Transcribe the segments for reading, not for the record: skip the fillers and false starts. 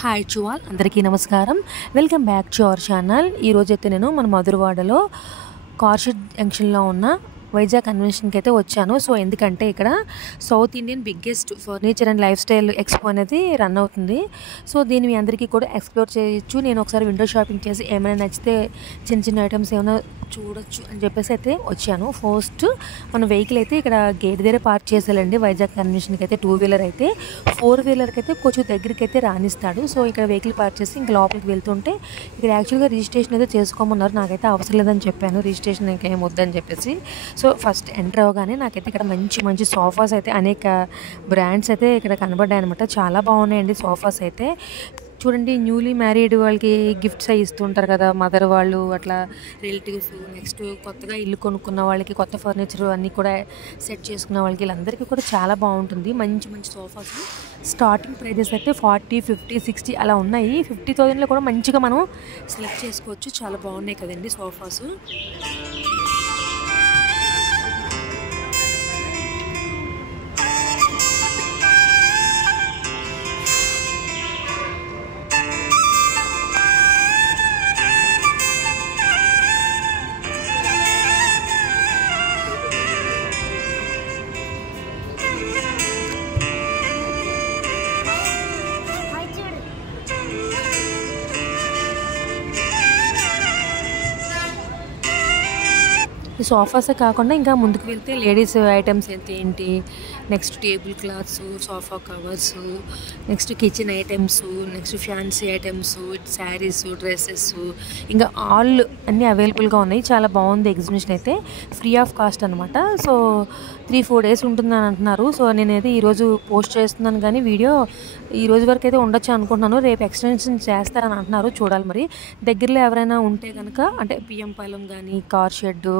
Hi to all, అందరికీ నమస్కారం. Welcome back to our channel. ఈరోజైతే నేను మన మధురవాడలో కార్షెడ్ జంక్షన్లో ఉన్న వైజాగ్ కన్వెన్షన్కి అయితే వచ్చాను. సో ఎందుకంటే ఇక్కడ south Indian biggest furniture and life style expo అనేది రన్ అవుతుంది. సో దీన్ని మీ అందరికీ కూడా ఎక్స్ప్లోర్ చేయొచ్చు. నేను ఒకసారి విండో షాపింగ్ చేసి ఏమైనా నచ్చితే చిన్న చిన్న ఐటమ్స్ ఏమైనా చూడొచ్చు అని చెప్పేసి అయితే వచ్చాను. ఫస్ట్ మన వెహికల్ అయితే ఇక్కడ గేట్ దగ్గర పార్క్ చేసేయాలండి. వైజాగ్ కన్వెన్షన్కి అయితే 2 వీలర్ అయితే 4 వీలర్కి అయితే కొంచెం దగ్గరికి అయితే రానిస్తాడు. సో ఇక్కడ వెహికల్ పార్క్ చేసి ఇంకా లోపలికి వెళ్తుంటే ఇక్కడ యాక్చువల్గా రిజిస్ట్రేషన్ అయితే చేసుకోమన్నారు. నాకైతే అవసరం లేదని చెప్పాను, రిజిస్ట్రేషన్ ఇంకేం వద్దని చెప్పేసి. సో ఫస్ట్ ఎంటర్ అవగానే నాకైతే ఇక్కడ మంచి మంచి సోఫాస్ అయితే అనేక బ్రాండ్స్ అయితే ఇక్కడ కనబడ్డాయి అనమాట. చాలా బాగున్నాయండి సోఫాస్ అయితే. చూడండి, న్యూలీ మ్యారీడ్ వాళ్ళకి గిఫ్ట్స్ అవి ఇస్తుంటారు కదా, మదర్ వాళ్ళు అట్లా రిలేటివ్స్. నెక్స్ట్ కొత్తగా ఇల్లు కొనుక్కున్న వాళ్ళకి కొత్త ఫర్నిచర్ అన్నీ కూడా సెట్ చేసుకున్న వాళ్ళకి వీళ్ళందరికీ కూడా చాలా బాగుంటుంది. మంచి మంచి సోఫాస్ స్టార్టింగ్ ప్రైజెస్ అయితే 40, 50, 60 అలా ఉన్నాయి. 50,000లో కూడా మంచిగా మనం సెలెక్ట్ చేసుకోవచ్చు. చాలా బాగున్నాయి కదండి సోఫాస్. ఈ సోఫాసే కాకుండా ఇంకా ముందుకు వెళ్తే లేడీస్ ఐటమ్స్ ఏంటి, next table clothes, sofa covers, next kitchen items, next fancy items, saris, dresses, ఇంకా ఆల్ అన్నీ అవైలబుల్గా ఉన్నాయి. చాలా బాగుంది ఎగ్జిబిషన్ అయితే. ఫ్రీ ఆఫ్ కాస్ట్ అనమాట. సో 3-4 డేస్ ఉంటుందని అంటున్నారు. సో నేనైతే ఈరోజు పోస్ట్ చేస్తున్నాను, కానీ వీడియో ఈ రోజు వరకు అయితే ఉండొచ్చు అనుకుంటున్నాను. రేపు ఎక్స్టెన్షన్ చేస్తారని అంటున్నారు, చూడాలి మరి. దగ్గరలో ఎవరైనా ఉంటే కనుక, అంటే పిఎం పాలెం కానీ, కార్షెడ్,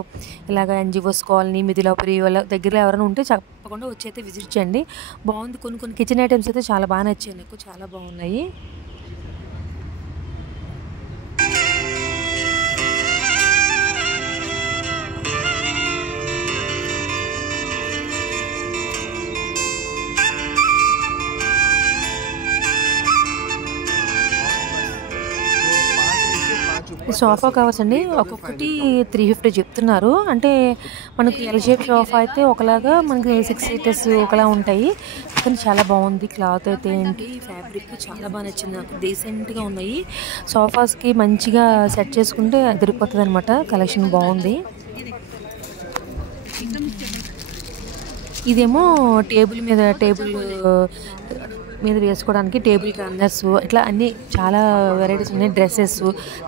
ఇలాగ ఎన్జిఓస్ కాలనీ, మిథిలాపురి వాళ్ళ దగ్గరలో ఎవరైనా ఉంటే తప్పకుండా వచ్చి అయితే విజిట్ చేయండి. బాగుంది. కొన్ని కిచెన్ ఐటమ్స్ అయితే చాలా బాగా నచ్చాయి నాకు, చాలా బాగున్నాయి. సోఫా కవర్స్ అండి, ఒక్కొక్కటి 350 చెప్తున్నారు. అంటే మనకి ఎల్ షేప్ సోఫా అయితే ఒకలాగా, మనకి 6 సీటర్స్ ఒకలా ఉంటాయి. కానీ చాలా బాగుంది. క్లాత్ అయితే ఏంటి, ఫ్యాబ్రిక్ చాలా బాగా నచ్చింది నాకు. డీసెంట్గా ఉన్నాయి. సోఫాస్కి మంచిగా సెట్ చేసుకుంటే అదిరిపోతుంది అనమాట. కలెక్షన్ బాగుంది. ఇదేమో టేబుల్ మీద వేసుకోవడానికి టేబుల్ రన్నర్స్, ఇట్లా అన్నీ చాలా వెరైటీస్ ఉన్నాయి. డ్రెస్సెస్,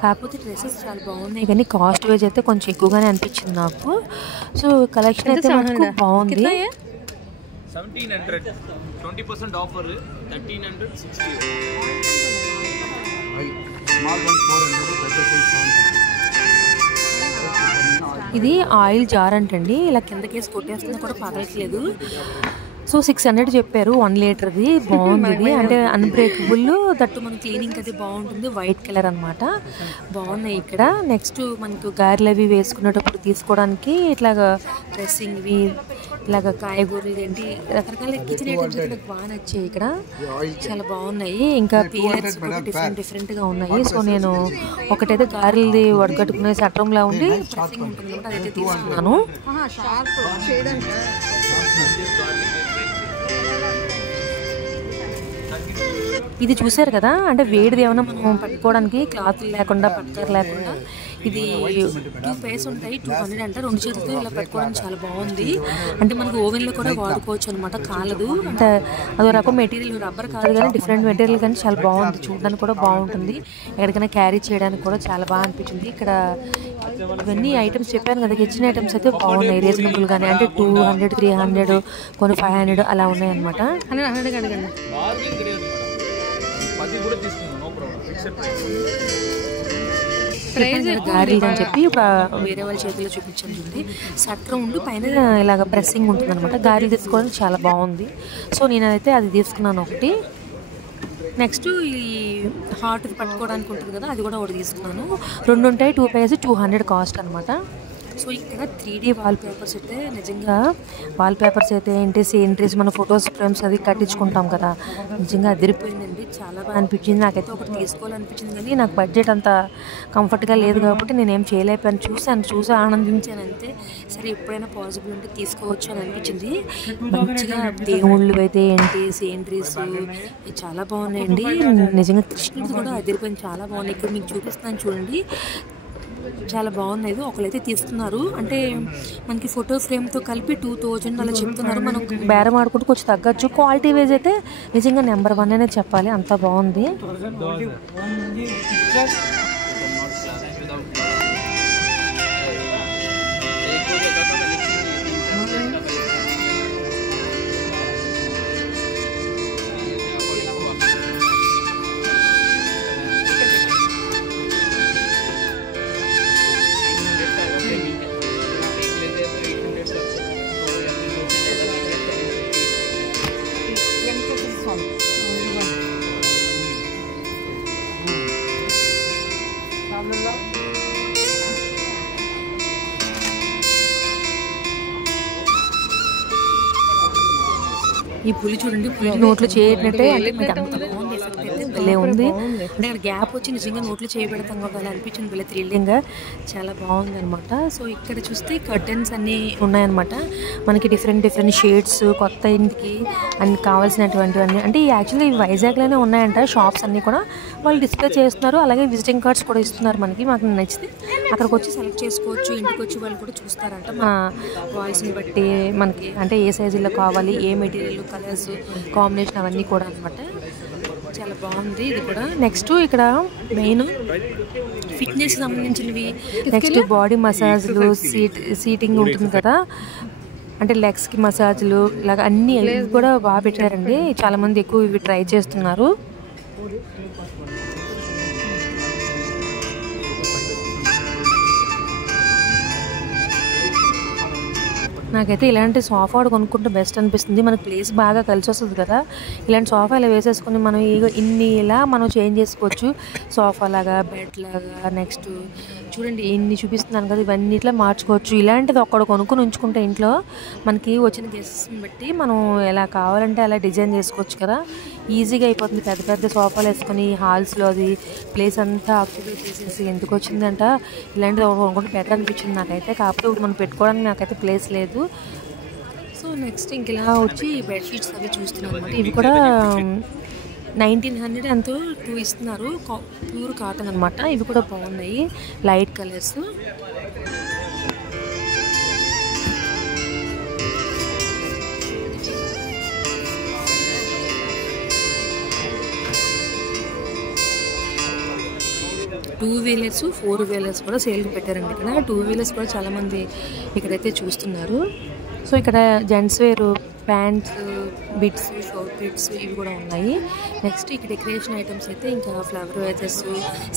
కాకపోతే డ్రెస్సెస్ చాలా బాగున్నాయి, కానీ కాస్ట్ వైజ్ అయితే కొంచెం ఎక్కువగానే అనిపించింది నాకు. సో కలెక్షన్ అయితే మనకు బాగుంది. 1700 20% ఆఫర్ 1360. ఇది ఆయిల్ జార్ అంటండి. ఇలా కిందకేసి కొట్టేస్తున్నా కూడా పగలట్లేదు. సో 600 చెప్పారు 1 లీటర్ది. బాగుంది ఇది. అంటే అన్బ్రేకబుల్, దట్టు మన క్లీనింగ్ అది బాగుంటుంది. వైట్ కలర్ అనమాట. బాగున్నాయి ఇక్కడ. నెక్స్ట్ మనకు గారెలు అవి వేసుకునేటప్పుడు తీసుకోవడానికి ఇట్లాగా డ్రెస్సింగ్వి, ఇలాగ కాయగూరలు ఏంటి, రకరకాల కిచెన్ ఐటమ్స్ అయితే నాకు బాగా నచ్చాయి ఇక్కడ. చాలా బాగున్నాయి. ఇంకా పీలర్స్ కూడా డిఫరెంట్గా ఉన్నాయి. సో నేను ఒకటైతే గారెలది వడగట్టుకునే సట్రంలా ఉండి డ్రెస్సింగ్ ఉంటుంది అనమాట, అదైతే తీసుకున్నాను. ఇది చూసారు కదా, అంటే వేడిది ఏమైనా మనం పట్టుకోవడానికి క్లాత్లు లేకుండా, పట్టుకారు లేకుండా, ఇది 2 పైస్ ఉంటాయి. 200 అంట. 2 చేతులతో ఇలా పట్టుకోవడానికి చాలా బాగుంది. అంటే మనకు ఓవెన్లో కూడా వాడుకోవచ్చు అనమాట, కాలదు. అంటే అదో రకం మెటీరియల్, రబ్బర్ కాదు కానీ డిఫరెంట్ మెటీరియల్, కానీ చాలా బాగుంది. చూడడానికి కూడా బాగుంటుంది. ఎక్కడికైనా క్యారీ చేయడానికి కూడా చాలా బాగా అనిపించింది. ఇక్కడ ఇవన్నీ ఐటమ్స్ చెప్పాను కదా, కిచెన్ ఐటమ్స్ అయితే బాగున్నాయి రీజనబుల్గానే. అంటే 200, 300, కొన్ని 500 అలా ఉన్నాయి అనమాట. గారెలు అని చెప్పి వేరే వాళ్ళ చేతిలో చూపించాను చూడండి. సట్రం ఉండి పైన ఇలాగ ప్రెస్సింగ్ ఉంటుంది అనమాట. గారెలు తీసుకోవడానికి చాలా బాగుంది. సో నేనైతే అది తీసుకున్నాను ఒకటి. నెక్స్ట్ ఈ హాట్ పట్టుకోవడానికి ఉంటుంది కదా, అది కూడా ఒకటి తీసుకున్నాను. 2 ఉంటాయి. 2 పైస్ 200 కాస్ట్ అనమాట. సో ఇక్కడ 3D వాల్ పేపర్స్ అయితే నిజంగా వాల్ పేపర్స్ అయితే ఏంటి సీనరీస్ మన ఫొటోస్ ఫ్రేమ్స్ అది కట్టించుకుంటాం కదా, నిజంగా అదిరిపోయిందండి. చాలా బాగా అనిపించింది. నాకైతే ఒకటి తీసుకోవాలనిపించింది కానీ నాకు బడ్జెట్ అంత కంఫర్ట్గా లేదు కాబట్టి నేనేం చేయలేకపోయాను. చూసి ఆనందించాను అంతే. సరే ఎప్పుడైనా పాసిబుల్ ఉంటే తీసుకోవచ్చు అని అనిపించింది. మంచిగా దేవుళ్ళు అయితే ఏంటి సీనరీస్ చాలా బాగున్నాయండి. నిజంగా కృష్ణుడిది కూడా అదిరిపోయింది, చాలా బాగున్నాయి. ఇక్కడ మీకు చూపిస్తాను చూడండి, చాలా బాగున్నాయి. ఒకరైతే తీస్తున్నారు అంటే మనకి ఫోటో ఫ్రేమ్తో కలిపి 2000 అలా చెప్తున్నారు. మనం బేరం ఆడుకుంటూ కొంచెం తగ్గచ్చు. క్వాలిటీ వైజ్ అయితే నిజంగా నెంబర్ 1 అనే చెప్పాలి, అంత బాగుంది. ఈ పులి చూడండి, పులి నోట్లో చేయనట్టే అంటే మీకు అంత బాగుంది, ఎఫెక్ట్ అయితే భలే ఉంది. అంటే అక్కడ గ్యాప్ వచ్చి నిజంగా నోట్లో చేయబెడతాం కాబట్టి అలా అనిపించింది, భలే థ్రిల్లింగ్గా చాలా బాగుంది అనమాట. సో ఇక్కడ చూస్తే కర్టన్స్ అన్నీ ఉన్నాయన్నమాట. మనకి డిఫరెంట్ షేడ్స్ కొత్త ఇంటికి అన్ని కావాల్సినటువంటివన్నీ. అంటే యాక్చువల్లీ వైజాగ్లోనే ఉన్నాయంట షాప్స్ అన్నీ కూడా, వాళ్ళు డిస్ప్లే చేస్తున్నారు. అలాగే విజిటింగ్ కార్డ్స్ కూడా ఇస్తున్నారు మనకి. మాకు నచ్చితే అక్కడికి వచ్చి సెలెక్ట్ చేసుకోవచ్చు. ఇంటికి వచ్చి వాళ్ళు కూడా చూస్తారంట మన వాయిస్ని బట్టి మనకి, అంటే ఏ సైజులో కావాలి, ఏ మెటీరియల్, కలర్స్ కాంబినేషన్ అవన్నీ కూడా అనమాట. చాలా బాగుంది ఇది కూడా. నెక్స్ట్ ఇక్కడ మెయిన్ ఫిట్నెస్ సంబంధించినవి, నెక్స్ట్ బాడీ మసాజ్లు, సీటింగ్ ఉంటుంది కదా, అంటే లెగ్స్కి మసాజ్లు ఇలాగ అన్నీ కూడా బాగా పెట్టారండి. చాలామంది ఎక్కువ ఇవి ట్రై చేస్తున్నారు. నాకైతే ఇలాంటి సోఫా కొనుక్కుంటే బెస్ట్ అనిపిస్తుంది. మనకి ప్లేస్ బాగా కలిసి వస్తుంది కదా. ఇలాంటి సోఫా ఇలా వేసేసుకుని మనం ఇన్ని ఇలా మనం చేంజ్ చేసుకోవచ్చు. సోఫా లాగా, బెడ్ లాగా. నెక్స్ట్ చూడండి ఇన్ని చూపిస్తున్నాను కదా, ఇవన్నీ ఇట్లా మార్చుకోవచ్చు. ఇలాంటిది ఒక్కడ కొనుక్కొని ఉంచుకుంటే ఇంట్లో మనకి వచ్చిన గెస్ట్ని బట్టి మనం ఎలా కావాలంటే అలా డిజైన్ చేసుకోవచ్చు కదా, ఈజీగా అయిపోతుంది. పెద్ద సోఫాలు వేసుకొని హాల్స్లో అది ప్లేస్ అంతా ఆక్యుపై చేసేసి ఎందుకు వచ్చిందంట ఇలాంటిది కొనుక్కుంటే బెటర్ అనిపించింది నాకైతే. కాకపోతే ఇప్పుడు మనం పెట్టుకోవడానికి నాకైతే ప్లేస్ లేదు. సో నెక్స్ట్ ఇంక ఇలా వచ్చి బెడ్షీట్స్ అవి చూస్తున్నాను అనమాట. ఇవి కూడా 1900 ఎంతో 2 ఇస్తున్నారు, ప్యూర్ కాటన్ అనమాట. ఇవి కూడా బాగున్నాయి, light colours. Two wheelers 4 wheelers కూడా సేల్కి పెట్టారండి ఇక్కడ. 2 వీలర్స్ కూడా చాలామంది ఇక్కడైతే చూస్తున్నారు. సో ఇక్కడ జెంట్స్ వేరు ప్యాంట్స్, బిట్స్, షార్ట్ బిట్స్ ఇవి కూడా ఉన్నాయి. నెక్స్ట్ ఇక్కడ డెకరేషన్ ఐటమ్స్ అయితే ఇంకా ఫ్లవర్ వేజెస్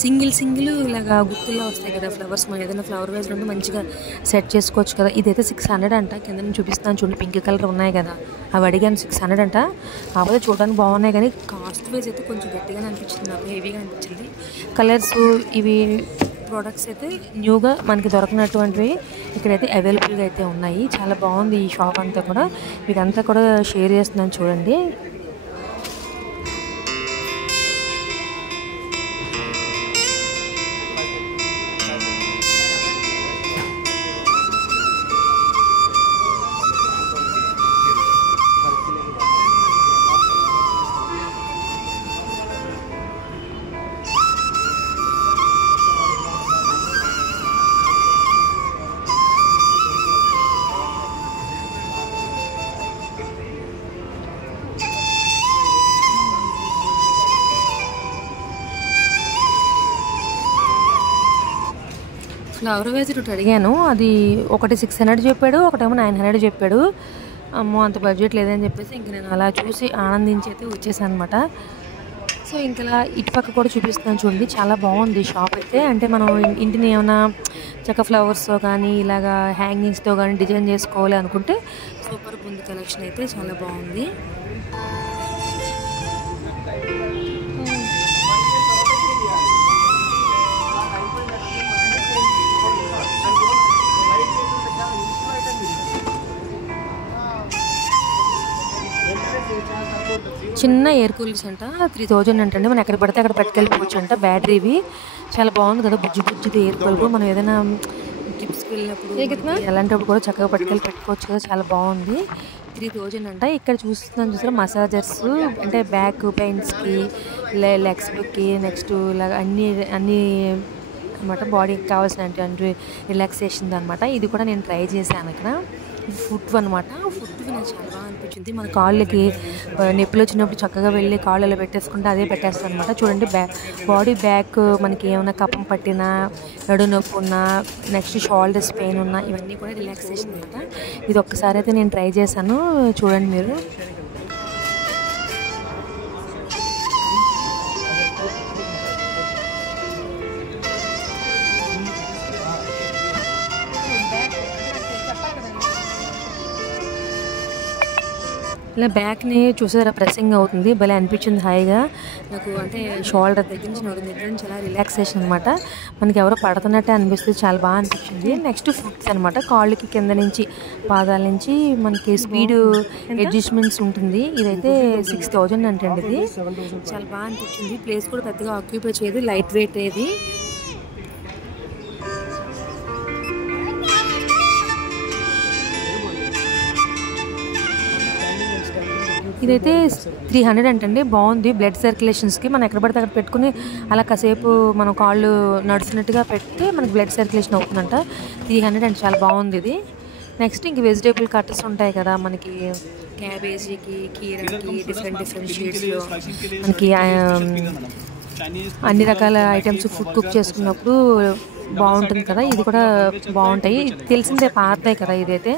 సింగిల్ ఇలాగా గుర్తుల్లో వస్తాయి కదా ఫ్లవర్స్. మనం ఏదైనా ఫ్లవర్ వేజ్ ఉంటే మంచిగా సెట్ చేసుకోవచ్చు కదా. ఇదైతే 600 అంట. కింద నేను చూపిస్తాను చూడండి, పింక్ కలర్ ఉన్నాయి కదా, అవి అడిగాను 600 అంట. కాకపోతే చూడడానికి బాగున్నాయి కానీ కాస్ట్ వైజ్ అయితే కొంచెం గట్టిగానే అనిపించింది నాకు, హెవీగా అనిపించింది. కలర్స్ ఇవి ప్రోడక్ట్స్ అయితే న్యూగా మనకి దొరకనటువంటివి ఇక్కడైతే అవైలబుల్గా అయితే ఉన్నాయి. చాలా బాగుంది ఈ షాప్ అంతా కూడా. మీకంతా కూడా షేర్ చేస్తున్నాను చూడండి. ఫ్లవర్ వేజ్ ఒకటి అడిగాను, అది ఒకటి 600 చెప్పాడు, ఒకటేమో 900 చెప్పాడు. అమ్మో అంత బడ్జెట్ లేదని చెప్పేసి ఇంక నేను అలా చూసి ఆనందించి అయితే వచ్చేసాను అనమాట. సో ఇంకా ఇటుపక్క కూడా చూపిస్తున్నాను చూడండి, చాలా బాగుంది షాప్ అయితే. అంటే మనం ఇంటిని ఏమైనా చక్క ఫ్లవర్స్తో కానీ ఇలాగా హ్యాంగింగ్స్తో కానీ డిజైన్ చేసుకోవాలి అనుకుంటే సూపర్ ఉంది. కలెక్షన్ అయితే చాలా బాగుంది. చిన్న ఎయిర్ కూలర్స్ అంట 3000 అంటండి. మనం ఎక్కడ పడితే అక్కడ పట్టుకెళ్ళిపోవచ్చు అంట. బ్యాటరీవి చాలా బాగుంది కదా, బుజ్జి బుజ్జిది ఎయిర్ కూలర్. మనం ఏదైనా ట్రిప్స్కి వెళ్ళినప్పుడు అలాంటప్పుడు కూడా చక్కగా పట్టుకెళ్ళి పెట్టుకోవచ్చు కదా, చాలా బాగుంది. 3000 అంట. ఇక్కడ చూసారా మసాజర్స్, అంటే బ్యాక్ పెయిన్స్కి, లెగ్స్కి, నెక్స్ట్ ఇలాగ అన్ని అనమాట, బాడీకి కావాల్సిన అంటే రిలాక్సేషన్ అనమాట. ఇది కూడా నేను ట్రై చేశాను ఇక్కడ. ఫుట్ అనమాట. ఫుట్ నాకు చాలా బాగా అనిపించింది. మన కాళ్ళకి నొప్పులు వచ్చినప్పుడు చక్కగా వెళ్ళి కాళ్ళలో పెట్టేసుకుంటే అదే పెట్టేస్తాను అనమాట. చూడండి, బాడీ బ్యాక్ మనకి ఏమైనా కప్పం పట్టినా, నడు నొప్పి ఉన్నా, నెక్స్ట్ షోల్డర్స్ పెయిన్ ఉన్నా, ఇవన్నీ కూడా రిలాక్సేషన్ అనమాట. ఇది ఒక్కసారి అయితే నేను ట్రై చేశాను, చూడండి మీరు. ఇలా బ్యాక్ని చూసారా ప్రెస్సింగ్ అవుతుంది, భలే అనిపించింది హాయిగా నాకు. అంటే షోల్డర్ దగ్గర నుంచి నడుము దగ్గర నుంచి చాలా రిలాక్సేషన్ అనమాట. మనకి ఎవరో పడుతున్నట్టే అనిపిస్తుంది, చాలా బాగా అనిపించింది. నెక్స్ట్ ఫుట్స్ అనమాట, కాళ్ళకి కింద నుంచి పాదాల నుంచి మనకి స్పీడ్ అడ్జస్ట్మెంట్స్ ఉంటుంది. ఇదైతే 6000 అంటండి. ఇది చాలా బాగా అనిపించింది. ప్లేస్ కూడా పెద్దగా ఆక్యుపై చేయదు, లైట్ వెయిట్ ఇది. ఇదైతే 300 అంటండి. బాగుంది. బ్లడ్ సర్క్యులేషన్స్కి మనం ఎక్కడ పడితే అక్కడ పెట్టుకుని అలా కాసేపు మనం కాళ్ళు నడిచినట్టుగా పెడితే మనకి బ్లడ్ సర్క్యులేషన్ అవుతుందంట. 300 అండి, చాలా బాగుంది ఇది. నెక్స్ట్ ఇంక వెజిటేబుల్ కట్టర్స్ ఉంటాయి కదా మనకి, క్యాబేజీకి, కీరాకి, డిఫరెంట్ షేడ్స్లో మనకి అన్ని రకాల ఐటమ్స్ ఫుడ్ కుక్ చేసుకున్నప్పుడు బాగుంటుంది కదా. ఇది కూడా బాగుంటాయి, తెలిసిందే పాతదే కదా ఇదైతే.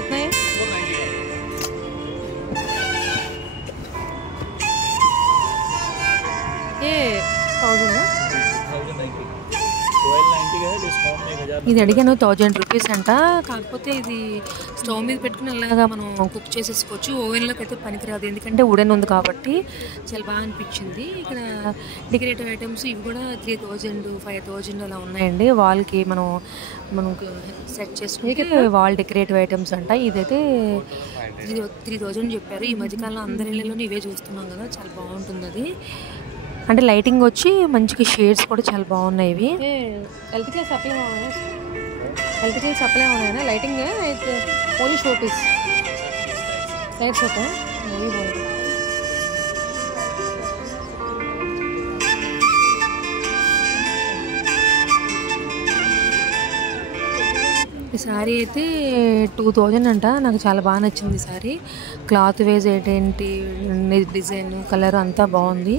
कितना है? 490 ये 1000 है। ఇది అడిగాను 1000 రూపీస్ అంట. కాకపోతే ఇది స్టవ్ మీద పెట్టుకుని అలాగా మనం కుక్ చేసేసుకోవచ్చు. ఓవెన్లోకి అయితే పనికిరాదు, ఎందుకంటే వుడెన్ ఉంది కాబట్టి. చాలా బాగా అనిపించింది. ఇక్కడ డెకరేటివ్ ఐటమ్స్ ఇవి కూడా 3000, 5000 అలా ఉన్నాయండి. వాల్కి మనం సెట్ చేసుకుంటే వాల్ డెకరేటివ్ ఐటమ్స్ అంట. ఇదైతే 3000 చెప్పారు. ఈ మధ్యకాలంలో అందరి ఇళ్ళలోనే ఇవే చూస్తున్నాం కదా, చాలా బాగుంటుంది అది. అంటే లైటింగ్ వచ్చి మంచిగా షేడ్స్ కూడా చాలా బాగున్నాయి ఇవి. ఎలక్ట్రికల్ సప్లై ఉన్నాయి, లైటింగ్ అయితే ఓన్లీ షో పీస్ లైట్స్ होता ఈ శారీ అయితే 2000 అంట. నాకు చాలా బాగా నచ్చింది ఈ శారీ. క్లాత్ వేజ్ ఏంటి, డిజైన్, కలర్ అంతా బాగుంది.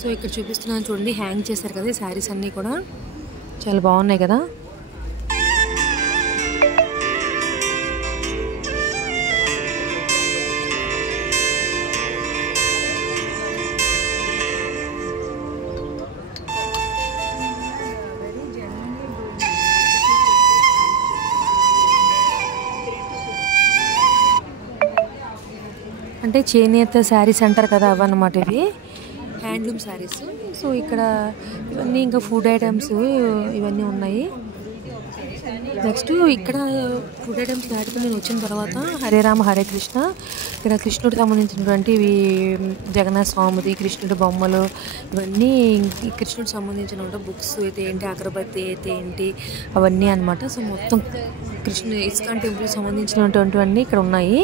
సో ఇక్కడ చూపిస్తున్నాను చూడండి, హ్యాంగ్ చేశారు కదా ఈ శారీస్ అన్నీ కూడా, చాలా బాగున్నాయి కదా. అంటే చేనేత శారీస్ అంటారు కదా, అవన్నమాట ఇవి హ్యాండ్లూమ్ శారీస్. సో ఇక్కడ ఇవన్నీ ఇంకా ఫుడ్ ఐటమ్స్ ఇవన్నీ ఉన్నాయి. నెక్స్ట్ ఇక్కడ ఫుడ్ ఐటమ్స్ దాటుకుని నేను వచ్చిన తర్వాత హరే రామ హరే కృష్ణ, ఇక్కడ కృష్ణుడికి సంబంధించినటువంటి ఇవి జగన్నాథ స్వామిది, కృష్ణుడి బొమ్మలు, ఇవన్నీ కృష్ణుడికి సంబంధించిన బుక్స్ అయితే ఏంటి, అగరబత్తి అయితే ఏంటి, అవన్నీ అనమాట. సో మొత్తం కృష్ణుడు ఇస్కాన్ టెంపుల్కి సంబంధించినటువంటివన్నీ ఇక్కడ ఉన్నాయి.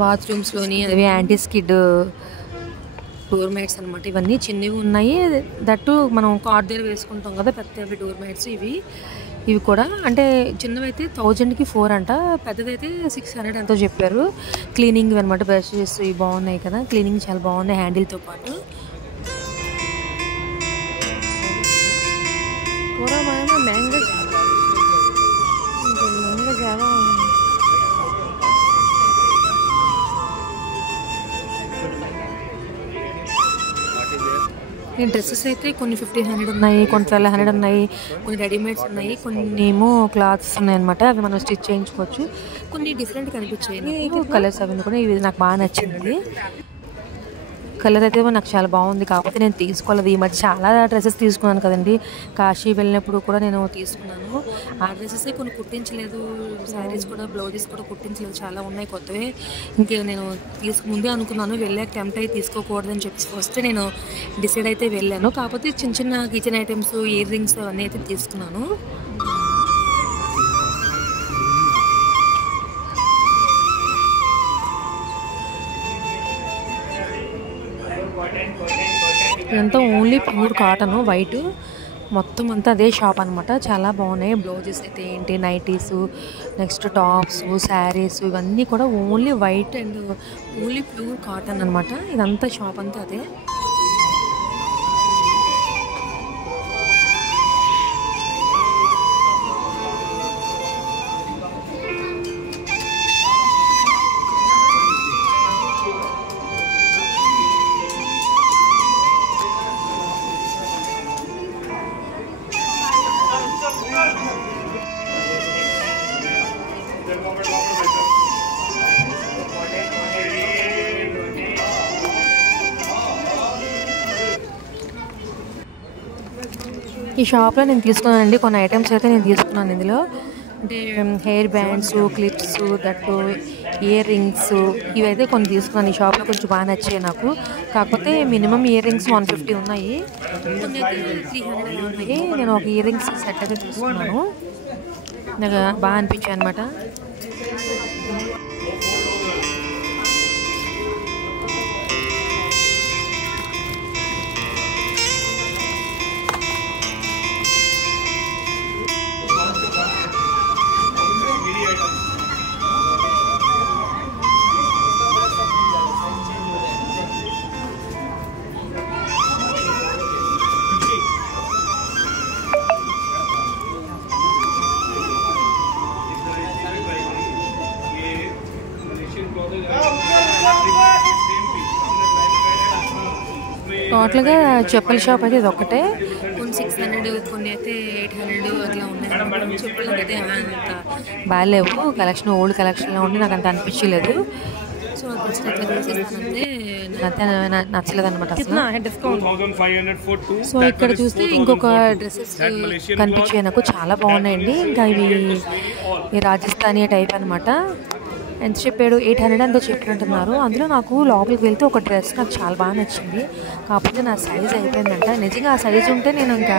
బాత్రూమ్స్లోని అవి యాంటీ స్కిడ్ డోర్ మ్యాట్స్ అనమాట. ఇవన్నీ చిన్నవి ఉన్నాయి, దట్టు మనం కార్ దగ్గర వేసుకుంటాం కదా పెద్దవి డోర్ మ్యాట్స్ ఇవి కూడా. అంటే చిన్నవి అయితే 1000కి 4 అంట, పెద్దదైతే 600 ఎంతో చెప్పారు. క్లీనింగ్ అనమాట, బ్రషెస్ ఇవి బాగున్నాయి కదా, క్లీనింగ్ చాలా బాగున్నాయి హ్యాండిల్తో పాటు. మ్యాంగో ఈ డ్రెస్సెస్ అయితే కొన్ని 1500 ఉన్నాయి, కొన్ని 1200 ఉన్నాయి, కొన్ని రెడీమేడ్స్ ఉన్నాయి, కొన్ని ఏమో క్లాత్స్ ఉన్నాయి అనమాట. అవి మనం స్టిచ్ చేయించుకోవచ్చు. కొన్ని డిఫరెంట్ కనిపించాయి నాకు కలర్స్. అవి కూడా ఇది నాకు బాగా నచ్చింది. కలర్ అయితే నాకు చాలా బాగుంది. కాకపోతే నేను తీసుకోలేదు. ఈ మధ్య చాలా డ్రెస్సెస్ తీసుకున్నాను కదండి. కాశీ వెళ్ళినప్పుడు కూడా నేను తీసుకున్నాను. ఆ డ్రెస్సెస్ కొన్ని కుట్టించలేదు. శారీస్ కూడా, బ్లౌజెస్ కూడా కుట్టించలేదు. చాలా ఉన్నాయి కొత్తవే. ఇంకే నేను ముందే అనుకున్నాను, వెళ్ళాక టెంప్ట్ అయి తీసుకోకూడదని చెప్పి వస్తే నేను డిసైడ్ అయితే వెళ్ళాను. కాకపోతే చిన్న చిన్న కిచెన్ ఐటమ్స్, ఇయర్ రింగ్స్ అవన్నీ అయితే తీసుకున్నాను. ఇదంతా ఓన్లీ ప్యూర్ కాటన్, వైట్, మొత్తం అంతా అదే షాప్ అనమాట. చాలా బాగున్నాయి. బ్లౌజెస్ అయితే ఏంటి, నైటీస్, నెక్స్ట్ టాప్స్, శారీస్, ఇవన్నీ కూడా only white and only pure cotton అనమాట. ఇదంతా షాప్ అంతా అదే. ఈ షాప్లో నేను తీసుకున్నానండి కొన్ని ఐటమ్స్ అయితే నేను తీసుకున్నాను ఇందులో. అంటే hair bands, clips, that ear rings, ఇవైతే కొన్ని తీసుకున్నాను. ఈ షాప్లో కొంచెం బాగా నచ్చాయి నాకు. కాకపోతే మినిమం ఇయర్ రింగ్స్ 150 ఉన్నాయి, కొన్ని అయితే 300 ఉన్నాయి. నేను ఒక ఇయర్ రింగ్స్ సెట్ అయితే తీసుకున్నాను. నాకు బాగా అనిపించాయి అనమాట. టోటల్గా చెప్పుల షాప్ అయితే ఇది ఒక్కటే. కొన్ని 600, కొన్ని అయితే 800 అట్లా ఉన్నాయి. చెప్పులు అయితే అంత బాగాలేవు. కలెక్షన్ ఓల్డ్ కలెక్షన్లో ఉండి నాకు అంత అనిపించలేదు. సో జస్ట్ అట్లా తీసేస్తానంటే నాకు నచ్చలేదు అనమాట అసలు. సో ఇక్కడ చూస్తే ఇంకొక డ్రెస్సెస్ కనిపించాయి నాకు, చాలా బాగున్నాయండి. ఇంకా ఇవి రాజస్థానీ టైప్ అనమాట. ఎంత చెప్పాడు, 800 ఎంతో చెప్పినట్టున్నారు. అందులో నాకు లోపలికి వెళ్తే ఒక డ్రెస్ నాకు చాలా బాగా నచ్చింది. కాకపోతే నా సైజ్ అయిపోయిందంట. నిజంగా ఆ సైజ్ ఉంటే నేను ఇంకా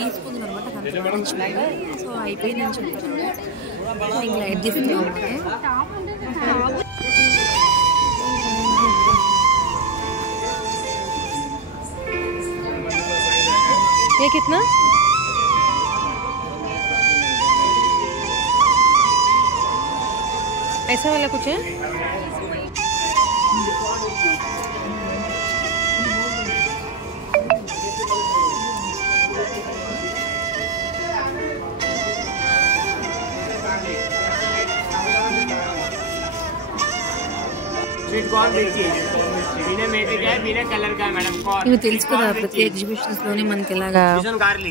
తీసుకుంది అనమాట. అంత బాగా నచ్చింది. సో అయిపోయింది అని చెప్పాను. ఇంకా లైట్ తీసుకున్నాను అనమాట. ये कितना? ऐसा वाला कुछ है? ఇవి తెలుసు కదా, ప్రతి ఎగ్జిబిషన్స్ లోనే మనకి ఇలాగా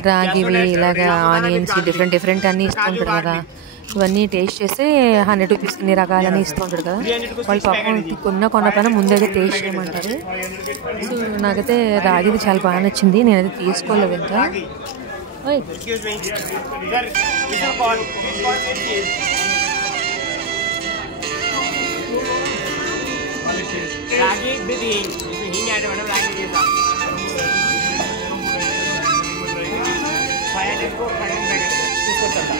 రాగివి, ఇలాగా ఆనియన్స్, డిఫరెంట్ అన్ని ఇస్తుంటారు కదా. ఇవన్నీ టేస్ట్ చేస్తే 100 రూపీస్ ఇన్ని రకాలని ఇస్తుంటారు కదా. వాళ్ళు పాపం కొనపైన ముందైతే టేస్ట్ చేయమంటారు. సో నాకైతే రాగిది చాలా బాగా నచ్చింది. నేనైతే తీసుకోలేదు ఇంకా. रागी विद हिंग, इसमें हिंग ऐड है मैडम रागी के साथ। फायर को कड़न पैकेट इसको चलता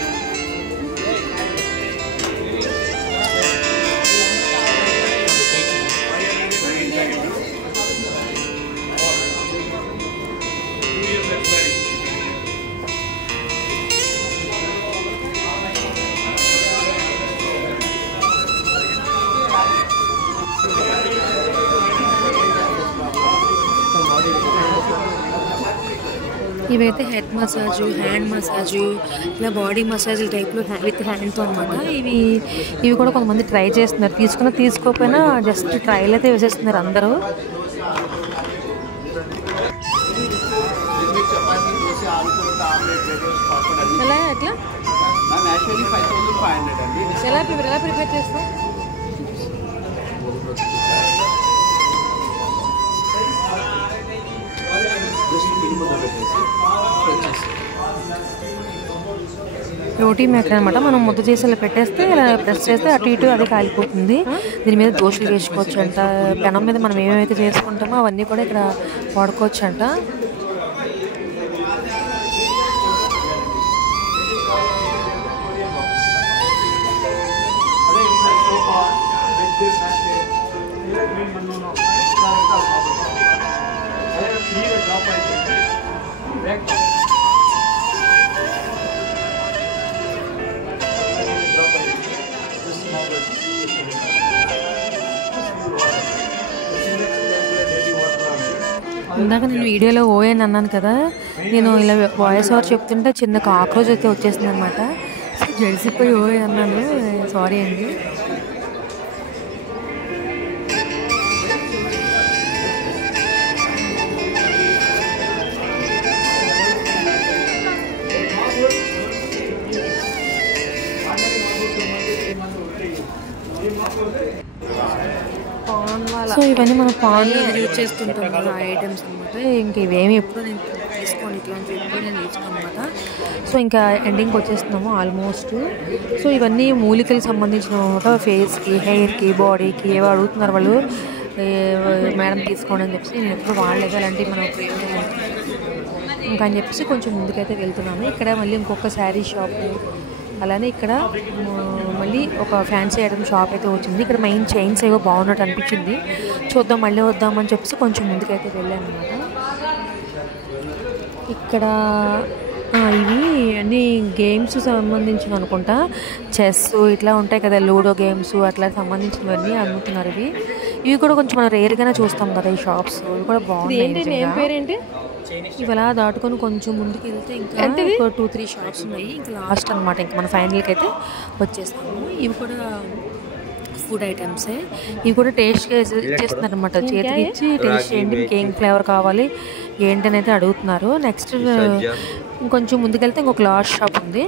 ఇవైతే హెడ్ మసాజు, హ్యాండ్ మసాజు, ఇలా బాడీ మసాజ్ టైప్లో విత్ హ్యాండ్తో అనమాట. ఇవి కూడా కొంతమంది ట్రై చేస్తున్నారు. తీసుకోకపోయినా జస్ట్ ట్రైల్ అయితే వేసేస్తున్నారు అందరూ. ఎలా ఎట్లా యాక్చువల్లీ 5500 అండి. ఎలా ప్రిపేర్ చేస్తాం? రోటీ మేకర్ అనమాట. మనం ముద్ద చేసి ఇలా పెట్టేస్తే ఇలా ప్రెస్ చేస్తే అటు ఇటు అది కాలిపోతుంది. దీని మీద దోశలు వేసుకోవచ్చు అంట. పెనం మీద మనం ఏమేమైతే చేసుకుంటామో అవన్నీ కూడా ఇక్కడ వాడుకోవచ్చు అంట. ఇందాక నేను వీడియోలో ఓఎన్ అన్నాను కదా, నేను ఇలా వాయిస్ ఓవర్ చెప్తుంటే చిన్న కాక్రోచ్ అయితే వచ్చేసింది అనమాట. జడిసిపోయి ఓఎన్ అన్నాను, సారీ అండి. సో ఇవన్నీ మనం పాన్లో యూజ్ చేస్తుంటాం కదా ఐటమ్స్ అనమాట. ఇంకా ఇవేమి ఎప్పుడు నేను తీసుకోండి, ఇట్లాంటివి ఎప్పుడు నేను తీసుకోను అనమాట. సో ఇంకా ఎండింగ్కి వచ్చేస్తున్నాము ఆల్మోస్ట్. సో ఇవన్నీ మూలికలకు సంబంధించిన అనమాట. ఫేస్కి, హెయిర్కి, బాడీకి ఏవో అడుగుతున్నారు వాళ్ళు, మేడం తీసుకోండి అని చెప్పేసి. నేను ఎప్పుడు వాడలేదు అలాంటివి మనం ప్రయోజనం ఇంకా అని చెప్పేసి కొంచెం ముందుకైతే వెళ్తున్నాను. ఇక్కడ మళ్ళీ ఇంకొక శారీ షాపు, అలానే ఇక్కడ మళ్ళీ ఒక ఫ్యాన్సీ ఐటమ్ షాప్ అయితే వచ్చింది. ఇక్కడ మెయిన్ చైన్స్ ఏవో బాగున్నట్టు అనిపించింది. చూద్దాం మళ్ళీ వద్దామని చెప్పేసి కొంచెం ముందుకైతే వెళ్ళాను అనమాట. ఇక్కడ ఇవి అన్ని గేమ్స్ సంబంధించిన అనుకుంటా, చెస్ ఇట్లా ఉంటాయి కదా, లూడో గేమ్స్ అట్లా సంబంధించినవన్నీ అమ్ముతున్నారు. ఇవి కూడా కొంచెం మనం రేర్గానే చూస్తాం కదా ఈ షాప్స్. ఇవి కూడా బాగున్నాయి. ఇవాళ దాటుకొని కొంచెం ముందుకు వెళ్తే ఇంకా 2-3 షాప్స్ ఉన్నాయి. ఇంకా లాస్ట్ అనమాట, ఇంకా మన ఫైనల్కి అయితే వచ్చేస్తాము. ఇవి కూడా ఫుడ్ ఐటమ్సే. ఇవి కూడా టేస్ట్గా ఇచ్చేస్తున్నారు అనమాట. చేతికి ఇచ్చి టేస్ట్ చేయండి, మీకు ఏం ఫ్లేవర్ కావాలి ఏంటని అయితే అడుగుతున్నారు. నెక్స్ట్ ఇంకొంచెం ముందుకెళ్తే ఇంకొక లాస్ట్ షాప్ ఉంది.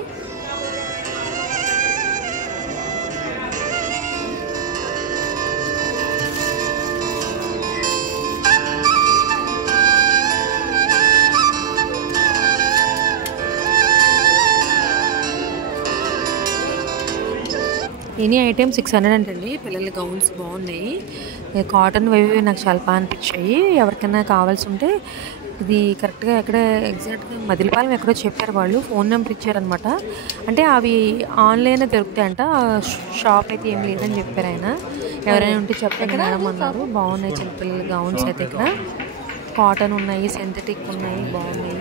ఎనీ ఐటెం 600 అంటండి. పిల్లల గౌన్స్ బాగున్నాయి, కాటన్ అవి నాకు చాలా బాగా అనిపించాయి. ఎవరికైనా కావాల్సి ఉంటే ఇది కరెక్ట్గా ఎక్కడ ఎగ్జాక్ట్గా మదిలిపాలెం ఎక్కడో చెప్పారు వాళ్ళు, ఫోన్ నెంబర్ ఇచ్చారనమాట. అంటే అవి ఆన్లైన్ దొరుకుతాయంట, షాప్ అయితే ఏం లేదని చెప్పారు ఆయన. ఎవరైనా ఉంటే చెప్పండి మేడం అన్నారు. బాగున్నాయి చిన్నపిల్లల గౌన్స్ అయితే. ఇక్కడ కాటన్ ఉన్నాయి, సింథటిక్ ఉన్నాయి, బాగున్నాయి.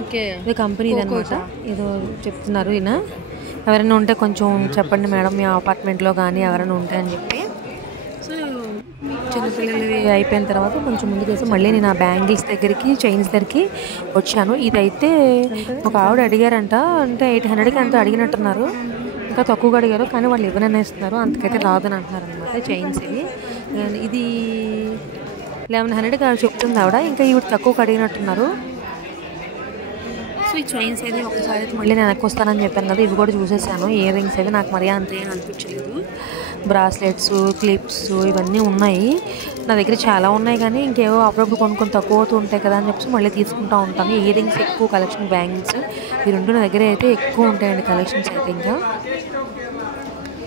ఓకే, ఇది కంపెనీ అనమాట. ఏదో చెప్తున్నారు ఈయన. ఎవరైనా ఉంటే కొంచెం చెప్పండి మేడం మీ అపార్ట్మెంట్లో కానీ ఎవరైనా ఉంటే అని చెప్పి. సో చిన్నపిల్లలు అయిపోయిన తర్వాత కొంచెం ముందుకు వేసి మళ్ళీ నేను ఆ బ్యాంగిల్స్ దగ్గరికి, చైన్స్ దగ్గరికి వచ్చాను. ఇదైతే ఒక ఆవిడ అడిగారంట, అంటే 800కి అంతా అడిగినట్టున్నారు. ఇంకా తక్కువగా అడిగారు కానీ వాళ్ళు ఇవ్వనని ఇస్తున్నారు, అంతకైతే రాదని అంటున్నారు అనమాట. చైన్స్ ఇది 1100కి చెప్తుంది ఆవిడ, ఇంకా ఇవి తక్కువగా అడిగినట్టున్నారు. సో ఈ చైన్స్ అయితే ఒకసారి అయితే మళ్ళీ నేను వెనక్కి వస్తానని చెప్పాను కదా, ఇవి కూడా చూసేసాను. ఇయర్ రింగ్స్ అయితే నాకు మరీ అంత ఏం అనిపించలేదు. బ్రాస్లెట్స్, క్లిప్స్ ఇవన్నీ ఉన్నాయి నా దగ్గర, చాలా ఉన్నాయి. కానీ ఇంకేవో అప్పుడప్పుడు కొన్ని తక్కువ అవుతూ ఉంటాయి కదా అని చెప్పి మళ్ళీ తీసుకుంటూ ఉంటాను. ఇయర్ రింగ్స్ ఎక్కువ కలెక్షన్, బ్యాంగిల్స్ ఈ రెండు నా దగ్గర అయితే ఎక్కువ ఉంటాయండి కలెక్షన్స్ అయితే. ఇంకా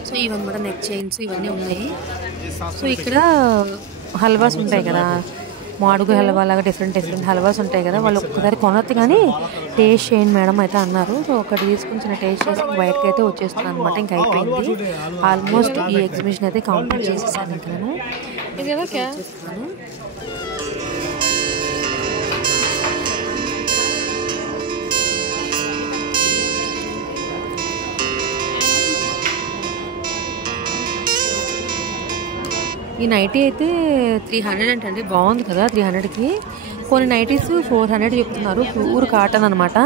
సో ఇవన్నమాట నెక్ చైన్స్ ఇవన్నీ ఉన్నాయి. సో ఇక్కడ హల్వాస్ ఉంటాయి కదా, మాడుగు హల్వా లాగా డిఫరెంట్ హల్వాస్ ఉంటాయి కదా, వాళ్ళు ఒక్కసారి కొనొద్దు కానీ టేస్ట్ చేయండి మేడం అయితే అన్నారు. సో ఒకటి తీసుకుని చిన్న టేస్ట్ చేసి బయటకి అయితే వచ్చేస్తున్నాను అనమాట. ఇంకా అయిపోయింది ఆల్మోస్ట్. ఈ ఎగ్జిబిషన్ అయితే కంప్లీట్ చేసేసాను. ఇంకా నేను వచ్చేస్తున్నాను. ఈ నైటీ అయితే 300 అంటండి, బాగుంది కదా 300కి. కొన్ని నైటీస్ 400 చెప్తున్నారు, ప్యూర్ కాటన్ అనమాట.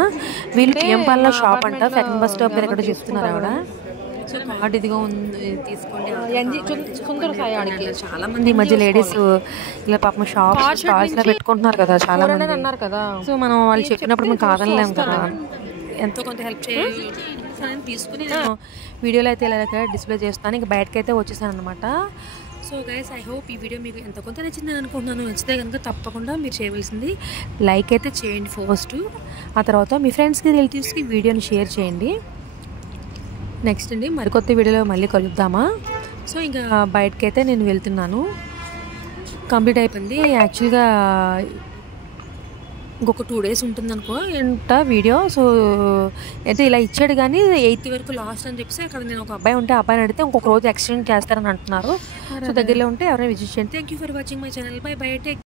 వీళ్ళు పిఎంపాల్లో షాప్ అంట, సెకండ్ బస్ స్టాప్ దగ్గర ఎక్కడ చెప్తున్నారు ఆవిడ. సో కార్డ్ ఇదిగా ఉంది, తీసుకోండి. చాలా మంది ఈ మధ్య లేడీస్ ఇలా పాపం స్టాల్స్ లో పెట్టుకుంటున్నారు కదా చాలా మంది అన్నారు కదా. సో మనం వాళ్ళు చెప్పినప్పుడు మేము కాదనలేము కదా, ఎంతో కొంత హెల్ప్ చేయాలని తీసుకుని నేను వీడియోలో అయితే ఇలా డిస్ప్లే చేస్తాను. ఇంక బయటకైతే వచ్చేసాను అనమాట. సో గైస్, ఐ హోప్ ఈ వీడియో మీకు ఎంత కొంత నచ్చిందని అనుకుంటున్నాను. నచ్చితే కనుక తప్పకుండా మీరు చేయవలసింది లైక్ అయితే చేయండి ఫస్ట్. ఆ తర్వాత మీ ఫ్రెండ్స్కి రిలేటివ్స్కి వీడియోని షేర్ చేయండి. నెక్స్ట్ అండి మరికొత్త వీడియోలో మళ్ళీ కలుద్దామా. సో ఇంకా బయటకైతే నేను వెళ్తున్నాను. కంప్లీట్ అయిపోయింది. యాక్చువల్గా ఇంకొక 2 days ఉంటుంది అనుకో ఎంత వీడియో. సో అయితే ఇలా ఇచ్చాడు కానీ 8th వరకు లాస్ట్ అని చెప్పేసి అక్కడ నేను ఒక అబ్బాయి ఉంటే అబ్బాయిని అడిగితే ఇంకొక రోజు ఎక్స్టెండ్ చేస్తారని అంటున్నారు. సో దగ్గరలో ఉంటే ఎవరైనా విజిట్ చేయండి. Thank you for watching my channel. By by. Take